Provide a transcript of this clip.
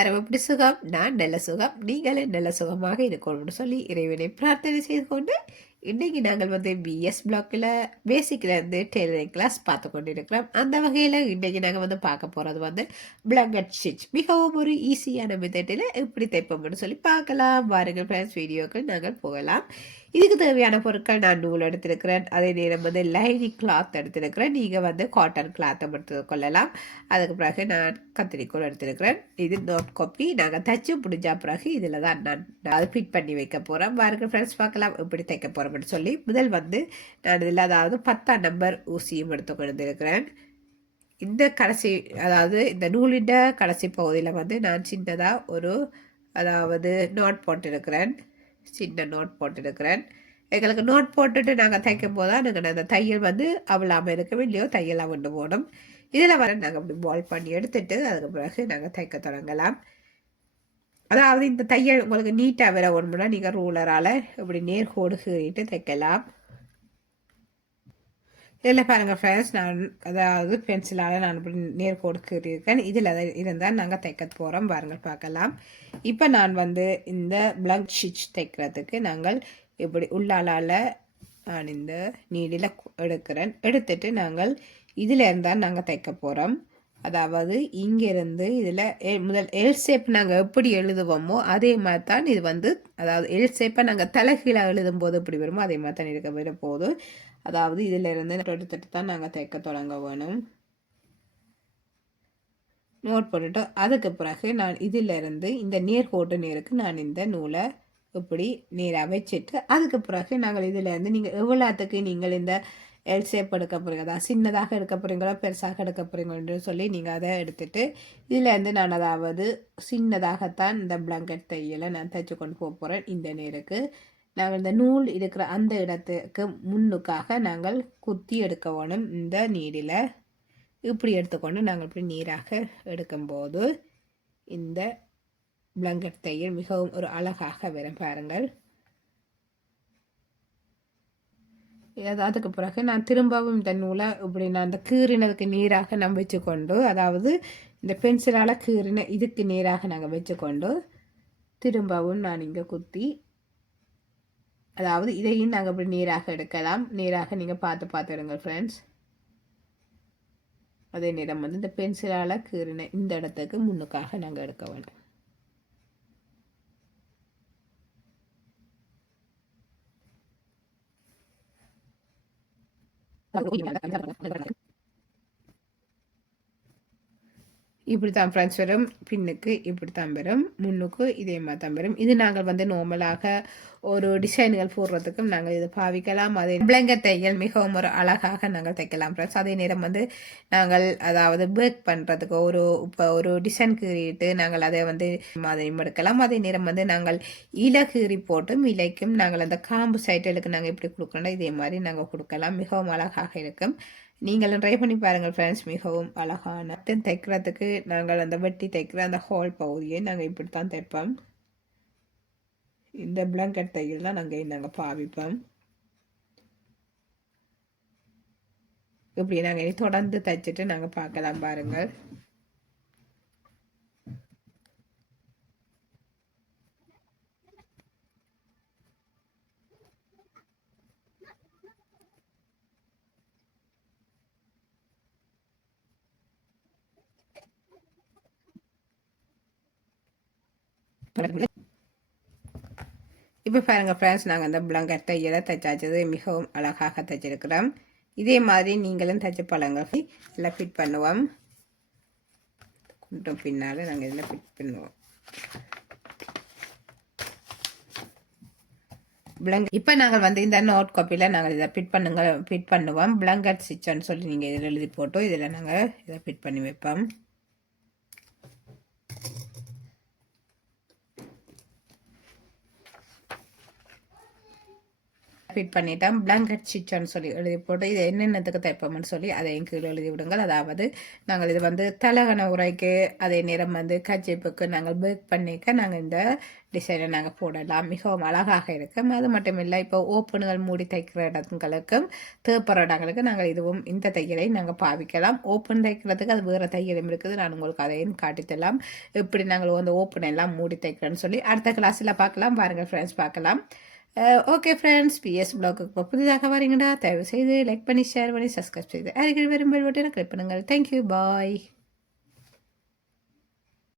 எல்லாரும் எப்படி சுகம்? நான் நல்ல சுகம். நீங்களும் நல்ல சுகமாக இருக்கணும்னு சொல்லி இறைவனை பிரார்த்தனை செய்து கொண்டு இன்றைக்கி நாங்கள் வந்து பிஎஸ் பிளாக்கில் பேசிக்கில் இருந்து டெய்லரிங் கிளாஸ் பார்த்து கொண்டு இருக்கிறோம் அந்த வகையில் இன்றைக்கி நாங்கள் வந்து பார்க்க போகிறது வந்து பிளங்கட் ஸ்டிச் மிகவும் ஒரு ஈஸியான மெத்தடில் எப்படி தைப்போம்னு சொல்லி பார்க்கலாம். வாருங்கள் ஃப்ரெண்ட்ஸ் வீடியோக்கள் நாங்கள் போகலாம். இதுக்கு தேவையான பொருட்கள் நான் நூல் எடுத்திருக்கிறேன். அதே நேரம் வந்து லைனிங் கிளாத் எடுத்திருக்கிறேன். நீங்கள் வந்து காட்டன் கிளாத்தை எடுத்து கொள்ளலாம். அதுக்கு பிறகு நான் கத்திரிக்கோள் எடுத்திருக்கிறேன். இது நோட் காப்பி நாங்கள் தச்சு முடிஞ்ச பிறகு இதில் தான் நான் அதை ஃபிட் பண்ணி வைக்க போகிறோம் பாருங்க ஃப்ரெண்ட்ஸ் பார்க்கலாம் எப்படி தைக்க போகிறோம்னு சொல்லி. முதல் வந்து நான் இதில் அதாவது பத்தாம் நம்பர் ஊசியும் எடுத்துக்கொண்டிருக்கிறேன் இந்த கடைசி அதாவது இந்த நூலிட்ட கடைசி பகுதியில் வந்து நான் சின்னதாக ஒரு அதாவது நோட் போட்டிருக்கிறேன். சின்ன நோட் போட்டுருக்கிறேன். எங்களுக்கு நோட் போட்டுட்டு நாங்கள் தைக்கும் போது தான் நாங்கள் அந்த தையல் வந்து அவ்வளாமல் இருக்கவே இல்லையோ தையலாக கொண்டு போகணும். இதில் வர நாங்கள் அப்படி பால் பண்ணி எடுத்துட்டு அதுக்கு பிறகு நாங்கள் தைக்க தொடங்கலாம். அதாவது இந்த தையல் உங்களுக்கு நீட்டாக வர ஒன்றுனா நீங்கள் ரூலரால் இப்படி நேர்கோடு கீறிட்டு தைக்கலாம். இதில் பாருங்கள் ஃப்ரெண்ட்ஸ் நான் அதாவது பென்சிலால் நான் இப்படி நேர் கீறியிருக்கேன். இதில் இருந்தால் நாங்கள் தைக்க போகிறோம் பாருங்கள் பார்க்கலாம். இப்போ நான் வந்து இந்த பிளக் ஸ்டிச் தைக்கிறதுக்கு நாங்கள் இப்படி உள்ளாலால் நான் இந்த நீடில் எடுக்கிறேன். எடுத்துட்டு நாங்கள் இதில் இருந்தால் நாங்கள் தைக்க போகிறோம் அதாவது இங்கேருந்து இதில் முதல் எல் ஷேப் நாங்கள் எப்படி எழுதுவோமோ அதே மாதிரி தான் இது வந்து அதாவது எல் ஷேப்பை நாங்கள் தலைகீழாக எழுதும் போது எப்படி வருமோ அதே மாதிரி தான் இருக்க வர போது அதாவது இதிலிருந்து எடுத்துட்டு தான் நாங்கள் தைக்க தொடங்க வேணும். நோட் போட்டுட்டு அதுக்கு பிறகு நான் இதிலிருந்து இந்த நேர்கோட்டு நேருக்கு நான் இந்த நூலை இப்படி நேராக வச்சுட்டு அதுக்கு பிறகு நாங்கள் இதிலேருந்து நீங்கள் எவ்வளோத்துக்கு நீங்கள் இந்த எல் ஷேப் எடுக்க போகிறீங்க தான் சின்னதாக எடுக்க போகிறீங்களோ பெருசாக எடுக்க போகிறீங்கன்னு சொல்லி நீங்கள் அதை எடுத்துட்டு இதிலேருந்து நான் அதாவது சின்னதாகத்தான் இந்த பிளாங்கெட் தையலை நான் தைச்சு கொண்டு போக போகிறேன் இந்த நேருக்கு. நாங்கள் இந்த நூல் இருக்கிற அந்த இடத்துக்கு முன்னுக்காக நாங்கள் குத்தி எடுக்க வேணும். இந்த நீரில். இப்படி எடுத்துக்கொண்டு நாங்கள் இப்படி நீராக எடுக்கும்போது இந்த பிளங்கட் தையல் மிகவும் ஒரு அழகாக வரும். பாருங்கள். அதுக்கு பிறகு நான் திரும்பவும் இந்த நூலை இப்படி நான் அந்த கீறினதுக்கு நீராக நான் வச்சுக்கொண்டு அதாவது இந்த பென்சிலால் கீறின இதுக்கு நீராக நாங்கள் வச்சுக்கொண்டு திரும்பவும் நான் இங்கே குத்தி அதாவது இதையும் நாங்கள் இப்படி நேராக எடுக்கலாம். நேராக நீங்கள் பார்த்து பார்த்து எடுங்க ஃப்ரெண்ட்ஸ் அதே நேரம் வந்து இந்த பென்சிலால் கீறின இந்த இடத்துக்கு முன்னுக்காக நாங்கள் எடுக்க வேண்டும். இப்படி தான் ஃப்ரெண்ட்ஸ் வரும் பின்னுக்கு இப்படி தான் வரும் முன்னுக்கு இதே மாதிரி தான் வரும். இது நாங்கள் வந்து நார்மலாக ஒரு டிசைன்கள் போடுறதுக்கும் நாங்கள் இதை பாவிக்கலாம். அதே பிளங்க தையல் மிகவும் ஒரு அழகாக நாங்கள் தைக்கலாம் ஃப்ரெண்ட்ஸ் அதே நேரம் வந்து நாங்கள் அதாவது பேக் பண்ணுறதுக்கு ஒரு இப்போ ஒரு டிசைன் கீறிட்டு நாங்கள் அதை வந்து மாதிரி எடுக்கலாம். அதே நேரம் வந்து நாங்கள் இலை கீறி போட்டும் இலைக்கும் நாங்கள் அந்த காம்பு சைட்டுகளுக்கு நாங்கள் எப்படி கொடுக்கணும் இதே மாதிரி நாங்கள் கொடுக்கலாம். மிகவும் அழகாக இருக்கும். நீங்களும் ட்ரை பண்ணி பாருங்கள் ஃப்ரெண்ட்ஸ் மிகவும் அழகான. தைக்கிறதுக்கு நாங்கள் அந்த வெட்டி தைக்கிற அந்த ஹோல் பகுதியை நாங்கள் இப்படி தான் தைப்போம். இந்த பிளாங்கெட் தையல் தான் நாங்கள் நாங்கள் பாவிப்போம். இப்படி நாங்கள் தொடர்ந்து தைச்சிட்டு நாங்கள் பார்க்கலாம் பாருங்கள். இப்போ பாருங்கள் ஃப்ரெண்ட்ஸ் நாங்கள் அந்த பிளங்கர் தையலை தைச்சாச்சது மிகவும் அழகாக தைச்சிருக்கிறோம். இதே மாதிரி நீங்களும் தைச்ச பழங்கள் எல்லாம் ஃபிட் பண்ணுவோம். குண்டும் பின்னால் நாங்கள் இதில் ஃபிட் பண்ணுவோம். பிளங் இப்போ நாங்கள் வந்து இந்த நோட் காப்பியில் நாங்கள் இதை ஃபிட் பண்ணுங்க ஃபிட் பண்ணுவோம். பிளங்கட் ஸ்டிச்சுன்னு சொல்லி நீங்கள் இதில் எழுதி போட்டோம் இதில் நாங்கள் இதை ஃபிட் பண்ணி வைப்போம். ஃபிட் பண்ணிட்டேன். பிளாங்கெட் ஸ்டிச்சான்னு சொல்லி எழுதி போட்டு இது என்னென்னத்துக்கு தைப்போம்னு சொல்லி அதையும் கீழே எழுதி விடுங்கள். அதாவது நாங்கள் இது வந்து தலகன உரைக்கு அதே நேரம் வந்து கஜிப்புக்கு நாங்கள் பேக் பண்ணிக்க நாங்கள் இந்த டிசைனை நாங்கள் போடலாம். மிகவும் அழகாக இருக்கும். அது மட்டும் இல்லை இப்போ ஓப்பனுகள் மூடி தைக்கிற இடங்களுக்கும் தேப்படுற இடங்களுக்கு நாங்கள் இதுவும் இந்த தையலை நாங்கள் பாவிக்கலாம். ஓப்பன் தைக்கிறதுக்கு அது வேறு தையலும் இருக்குது. நான் உங்களுக்கு அதையும் காட்டித்தரலாம். எப்படி நாங்கள் வந்து ஓப்பன் எல்லாம் மூடி தைக்கிறோன்னு சொல்லி அடுத்த கிளாஸில் பார்க்கலாம். பாருங்கள் ஃப்ரெண்ட்ஸ் பார்க்கலாம். ஓகே ஃப்ரெண்ட்ஸ் பிஎஸ் பிளாக்கு இப்போ புதிதாக வரீங்கடா தயவு செய்து லைக் பண்ணி ஷேர் பண்ணி சப்ஸ்கிரைப் செய்து அருகில் வரும் பெல் பட்டனை கிளிக் பண்ணுங்கள். தேங்க்யூ பாய்